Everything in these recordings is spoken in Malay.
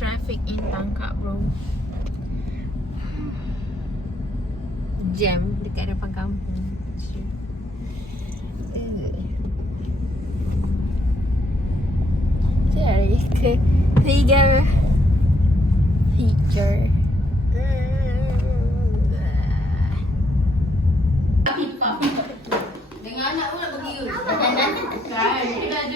traffic in Pangkak, bro. Jam dekat depan kampung. Cari ketiga feature. Dengan anak pun nak pergi.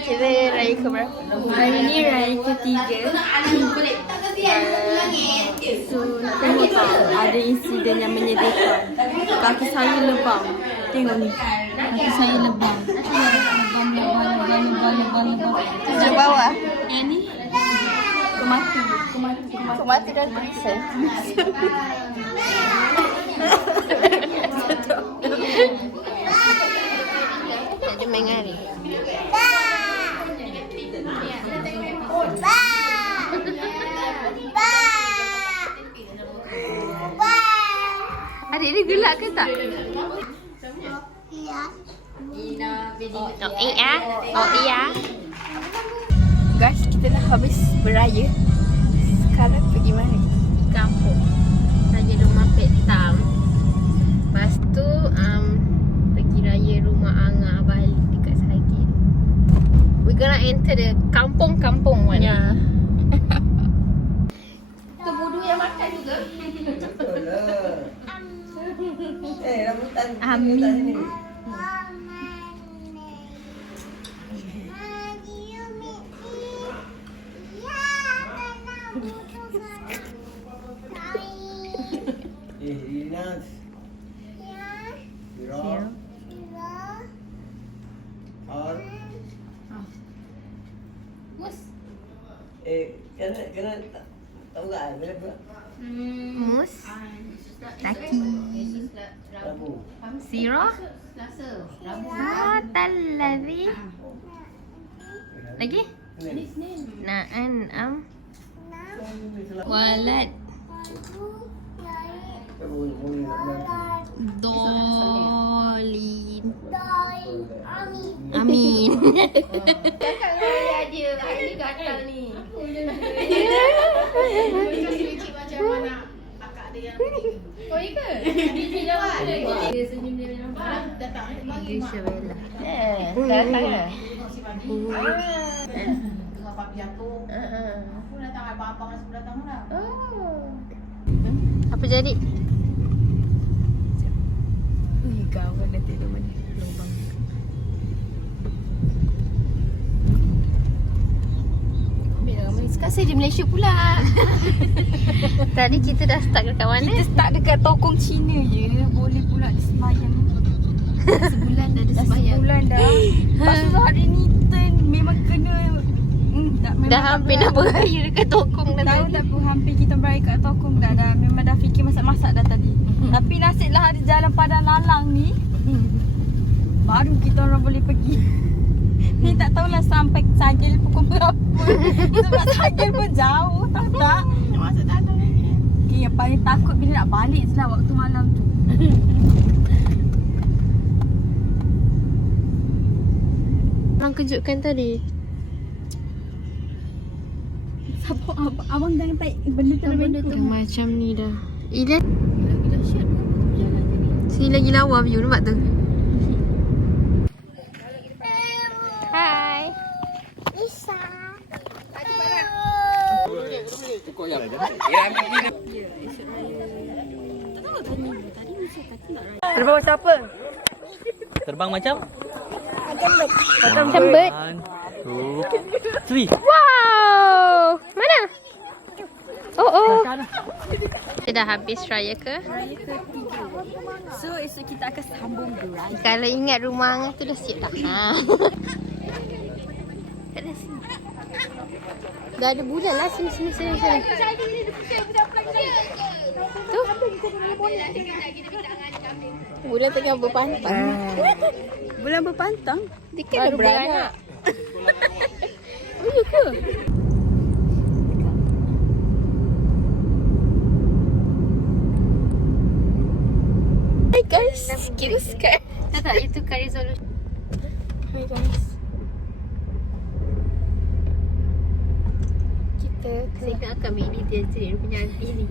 Kita raya ke berapa? Hari ni raya ketiga. Tak kasihan satu langit. So nak tengok tak ada insiden yang menyedihkan. Kaki saya lebam. Tengok ni. Kaki saya lebam. Lebam. Tunjuk bawah. Yang ni Kemati dan perisai. Jadi main hari. Adik ni gelak ke tak? Oh iya. Oh iya. Guys, kita dah habis beraya. Sekarang pergi mana? Kampung. Raya rumah Petang. Lepas tu pergi raya rumah Anga balik dekat Sagin. We gonna enter the kampung-kampung one. Ya. Tu bodoh yang makan juga. Betul lah. Rambutan. Amin. Rinas. Sira. Ar. Mus. Kena tahu tak bila pula? Mus. Taki. Rabu. Sirah. Selasa. Rabu. Talabi. Lagi? Senin. Na'an Walad. Dolin. Amin. Kakak raya dia. Hari ni gatal ni. Macam mana akak dia yang oh iya ke? Dia jawab dia senyum dia nampak. Datang pagi mak. Datang lah. Dengan papi aku. Aku datang abang-abang rasa datang lah. Apa jadi? Kawan nanti dia mana? Lubang. Sekarang saya di Malaysia pula. Tadi kita dah start dekat mana? Kita start dekat tokong Cina je. Boleh pula sembahyang. Sebulan dah ada sembahyang. Sebulan dah. Lepas tu hari ni turn memang kena Dah hampir nak beraya dekat tokong dah tahu tadi. tak pun hampir kita beraya kat tokong dah. Memang dah fikir masak-masak dah tadi. Tapi nasiblah ada jalan Padang Lalang ni. Baru kita orang boleh pergi. Ni tak tahulah sampai Sagil pukul berapa. Sebab Sagil pun jauh, tahu tak? Masuk dalam lagi. Okay, yang paling takut bila nak balik je lah waktu malam tu. Abang kejutkan tadi. Sabar, abang jangan tarik benda tu. Macam ni dah. Ilan lagi dahsyat berjalan tadi. Sini lagi lawa view nampak tu. Hai. Lisa. Terbang macam apa? Terbang macam? Cembet. 1, 2, 3. Wow. Mana? Oh. Kita dah habis raya ke? So esok kita akan sambung beraya. Kalau ingat rumah Angah tu dah siap dah. Kat dah sini. Dah ada bulan lah sini. Tu. Bulan tengah berpantang. Bulan berpantang? Dia kan dah beranak. Oh ya ke? Hai guys, kita sekarang tak itu kan resolution. Hai guys, kita Kita ingat akak ambil ni dia cerita punya aunty ni.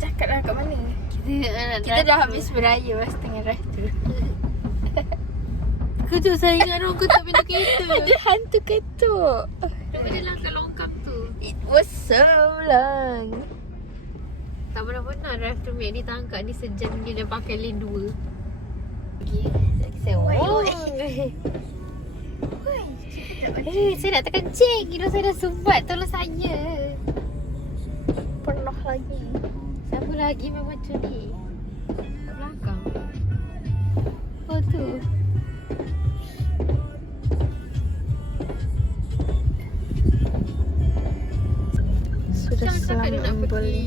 Cakap lah kat mana? Kita dah habis beraya pas tengah drive tu. Kejut saya ingat orang ketuk pintu kereta. Ada hantu ketuk. Dia dalam kat longkang tu. It was so long. Tak pernah drive thru Mac ni tangkap ni sejam dia dah pakai lane 2. Saya nak terkencing. Hidung saya dah sumbat. Tolong saya. Pernah lagi. Siapa lagi memang macam ni? Kat belakang. Oh tu. Sudah Cakap dia nak selama pergi.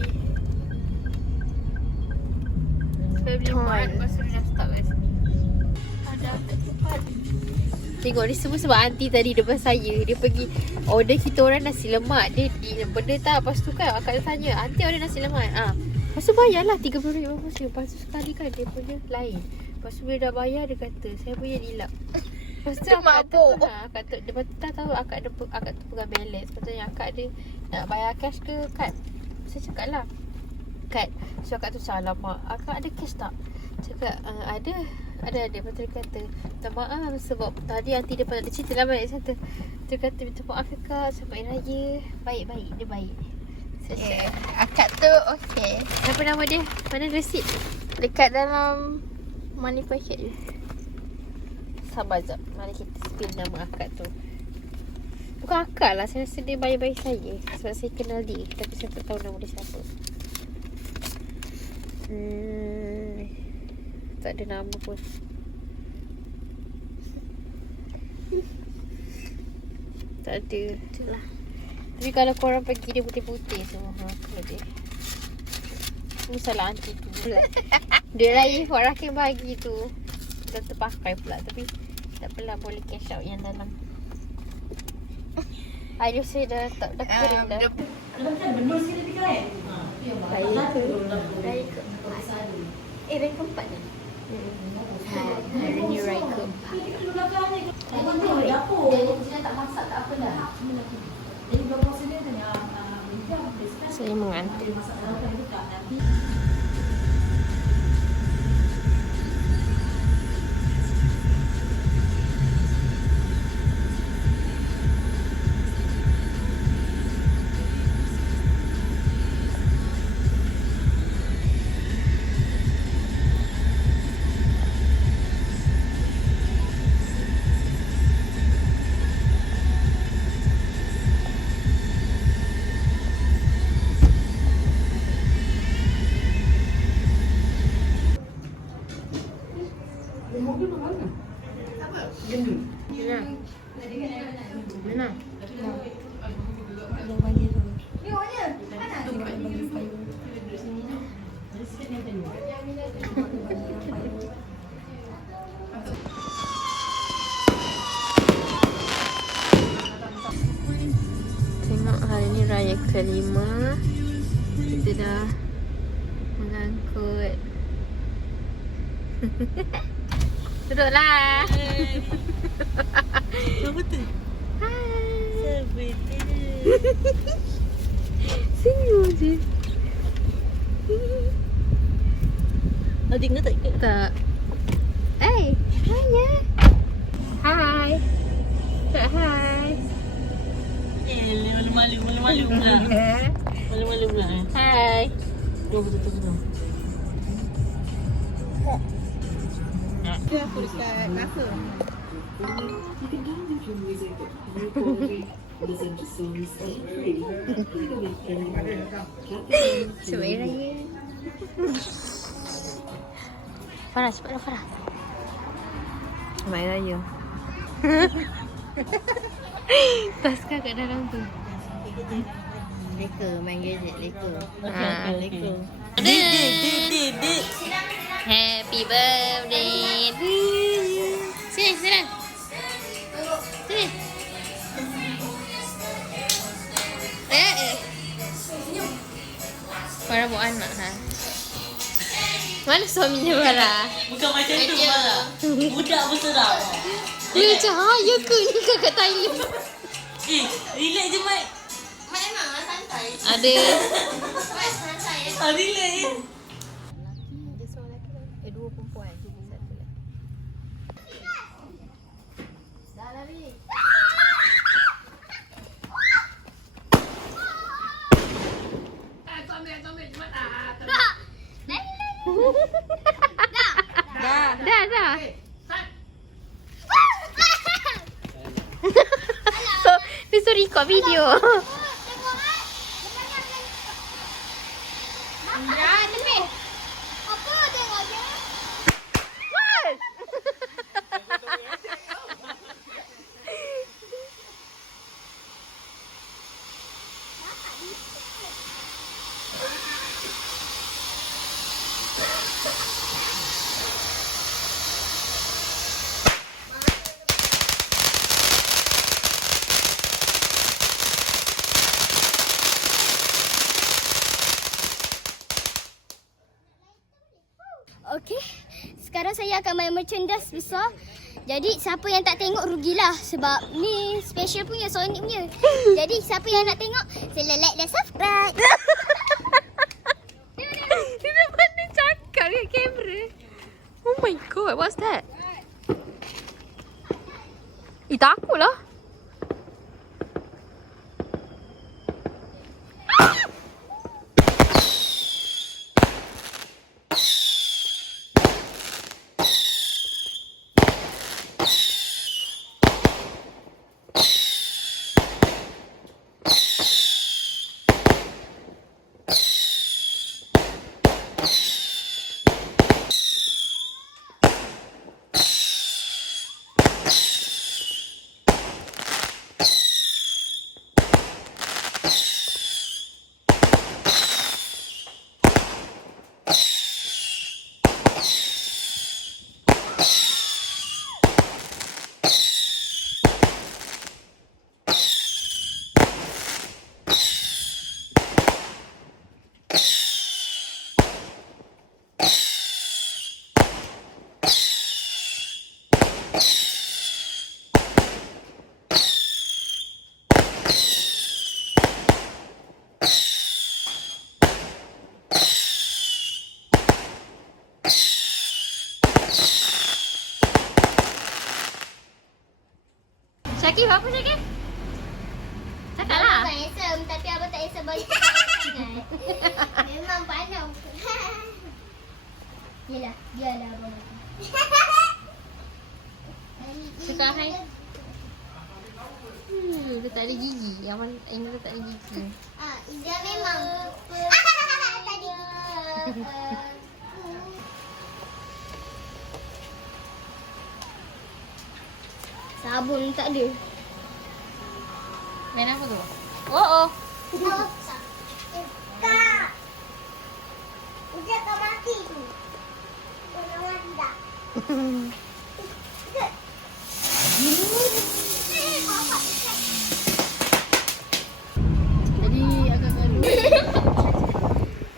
Saya beli mat. Lepas tu dia dah stop kat sini. Ada tempat. Tengok ni semua sebab aunty tadi depan saya. Dia pergi order kita orang nasi lemak. Dia benda tak. Lepas tu kan akak dia tanya, aunty order nasi lemak. Lepas tu bayarlah RM30.50. Lepas tu sekali kan dia punya lain. Lepas tu bila dah bayar dia kata, saya punya dilap. Lepas tu akak tu akak tu, dia tak tahu akak tu pegang balance. Patutnya akak dia nak bayar cash ke kad. Saya cakap lah kad. So akak tu salah mak, akak ada cash tak? Cakap ada. Lepas tu dia kata, minta maaf sebab tadi aunty dia pada cerita lah balik satu. Dia kata minta maaf kakak, selamat raya. Baik-baik, dia baik. Akak tu okey. Apa nama dia? Mana resit? Dekat dalam money packet je. Sabar jap. Mari kita spill nama akak tu. Bukan akak lah, saya rasa dia baik-baik saya. Sebab saya kenal dia. Tapi saya tak tahu nama dia siapa. Tak ada nama pun. Tak ada. Itulah. Tapi kalau korang pergi dia putih-putih semua. Kalau dia. Ini salah aunty tu. Dia raih Wak Rakim bagi tu. Dah terpakai pula. Tapi tak apalah, boleh cash out yang dalam. Air saya dah kering dah. Raya ke? Raya keempat ni? Hari ni raya keempat. Saya mengantuk. Mana? Tengok hari ni raya kelima. Kita dah mengangkut. Duduklah. Apa tu? Hai. Sebetul. Senyum je. Ada ingat tak? Tak. Hai. Hai ya. Hai. Tak hai. Malu-malu pula. Malu-malu pula. Hai. Betul. Aku dekat kafe. Selamat raya. Farah, cepatlah Farah. Selamat raya. Taskah kat dalam tu. Leka, main gadget leka. Leka. Dik. Happy birthday to you. Sini. Sini. Farah buat anak Mana suaminya Farah? Bukan macam tu Farah. Budak berserap. Dia macam, ya ke ni kakak Thailand? Relax je Mat. Ada. Adila ya. Dia seorang lelaki kan? Dua perempuan. Satu lelaki. Dah lari. Dah. So, dia suruh record video. Okey, sekarang saya akan main merchandise besar. Jadi siapa yang tak tengok rugilah sebab ni special punya Sonic punya. Jadi siapa yang nak tengok, sila like dan subscribe. Dia dah mana cakap dekat kamera. Oh my god, what's that? Takutlah. Syakib, apa Syakib? Cakaplah. Abang handsome tapi abang tak handsome bagi sangat. Memang pandang. Yelah, biarlah abang. Cakap hai. Dia tak ada gigi. Yang mana dia tak ada gigi. Dia memang. Tadi. Sabun tak ada. Main apa tu? Oh. Kak. Udah kau mati tu. Kau mati tak? Jadi agak gaduh.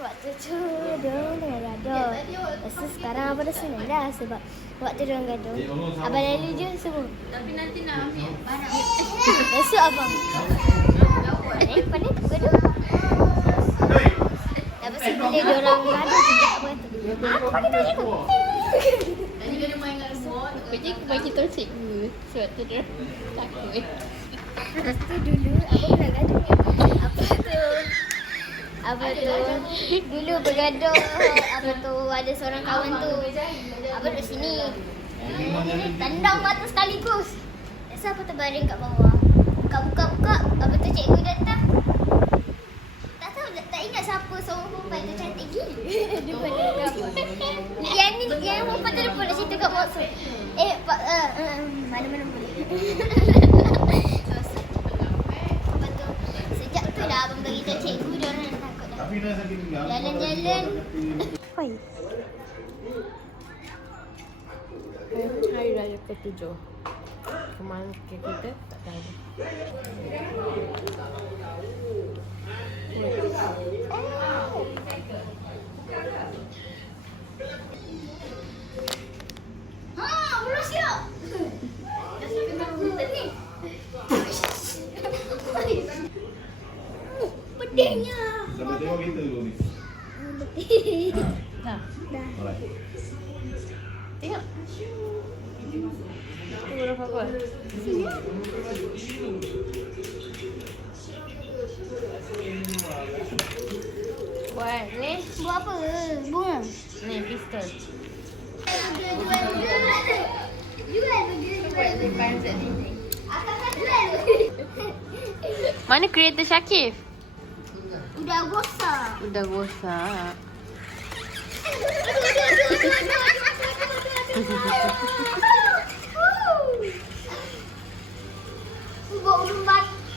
Waktu tu diorang tengah gaduh. Lepas tu sekarang abang dah senang dah sebab waktu diorang gaduh abang lalu je semua. Tapi nanti nak ambil barang. Esok abang. Pandai tu gaduh. Lepas tu bila diorang gaduh juga abang tu. Apa gaduh juga? Tadi kena main kat rumah. Kerja bagi kita cikgu. Sebab tu dia takut. Lepas tu dulu abang pernah gaduh. Apa tu dulu bergaduh. Apa tu ada seorang kawan tu. Abang duduk sini. Tendang mata sekaligus. Siapa terbaring kat bawah. Buka. Apa tu cikgu datang. Tak tahu, tak ingat siapa seorang perempuan tu cantik gila. Dia pada apa. Yang perempuan tu dia pun nak cerita kat WhatsApp. Mana-mana boleh. Lepas tu sejak tu dah abang bagi tahu cikgu dia orang dah takut dah. Jalan-jalan. Oi. Hari Raya ke-7. Kemana kita tak tahu. Belum siap. Pedas. Gedenya. Sampai tengok kita dulu ni. Dah. Alright. Tengok. Tunggu apa-apa. Buat ni. Buat apa? Bunga. Ni pistol. Mana kreator Syakif? Udah gosok. Udah gosok.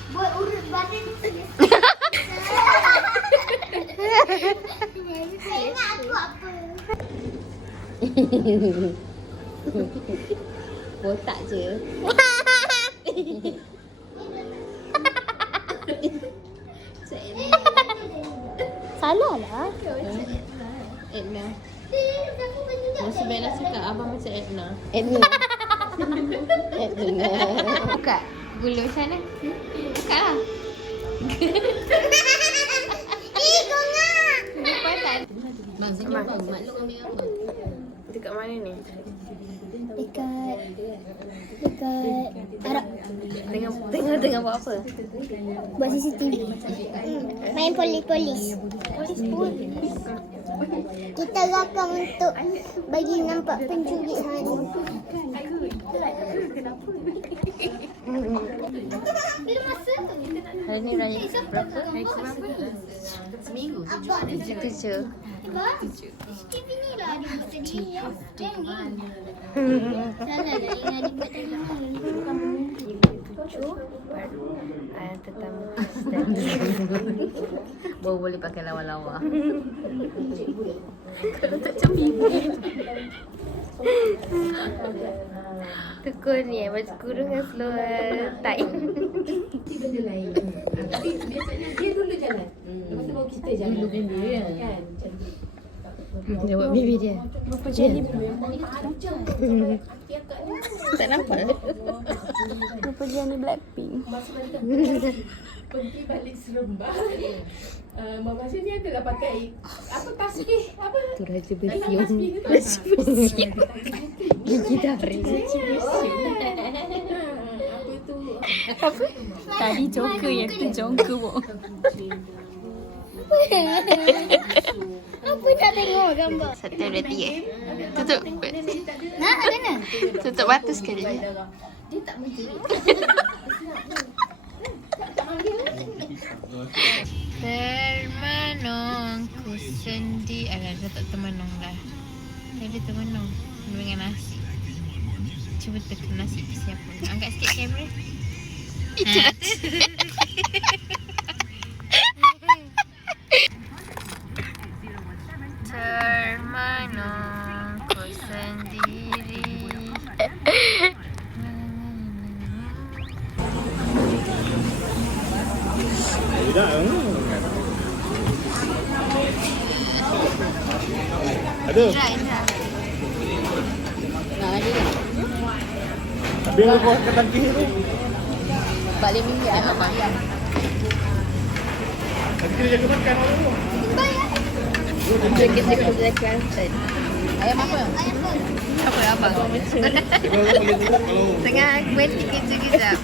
Buat urut badan. Saya ingat aku apa? Botak je. Salah lah. Edna. Masa Bella cakap abang macam Edna. Edna. Edna. Buka. Gula macam mana? Buka lah. Ih, kau ngak. Maklum ambil apa? Dekat mana ni? Dekat Arab. Tengah buat apa? Buat CCTV. Main polis. Kita rakam untuk bagi nampak pencuri hari. Bila masa tu? Hari ni raya berapa? Hari keberapa? Seminggu. Tujuh. CCTV ni lah dia buat tadi. Yang ni. Salah lah yang ada buat tadi. Tetamu baru boleh pakai lawa-lawa. Kalau tak cermin. Tekun ni baju kurung dengan seluar tight. Benda lain. Tapi biasanya dia dulu jalan. Lepas tu baru kita jalan. Dulu benda kan. Dia buat bibi dia. Berapa jadi? Tak nampak. Berapa jadi Blackpink? Pergi balik Seremban. Mama saya ni adalah pakai apa tasbih apa? Tu Raja Bersiung. Raja Bersiung. Gigi tarik. Apa tu? Apa? Tadi Joker yang tu Joker pun. Apa nak tengok gambar? 1, 2, 3. Tutup. Nak mana? Tutup mata sekali. Dia tak mencuri. Termenungku sendi. Alah, dah tak termenung dah. Dia termenung dengan nasi. Cuba tekan nasi tu siapa. Angkat sikit kamera. Itu nasi. Termenungku sendiri. Tidak. Ada. Tapi kalau ke tangki tu. Balik minggu apa? Nanti kena jaga makan dulu. Kita keluarkan. Ayam apa? Apa abang? Kalau boleh tengok kalau Tengah main kejap-kejap.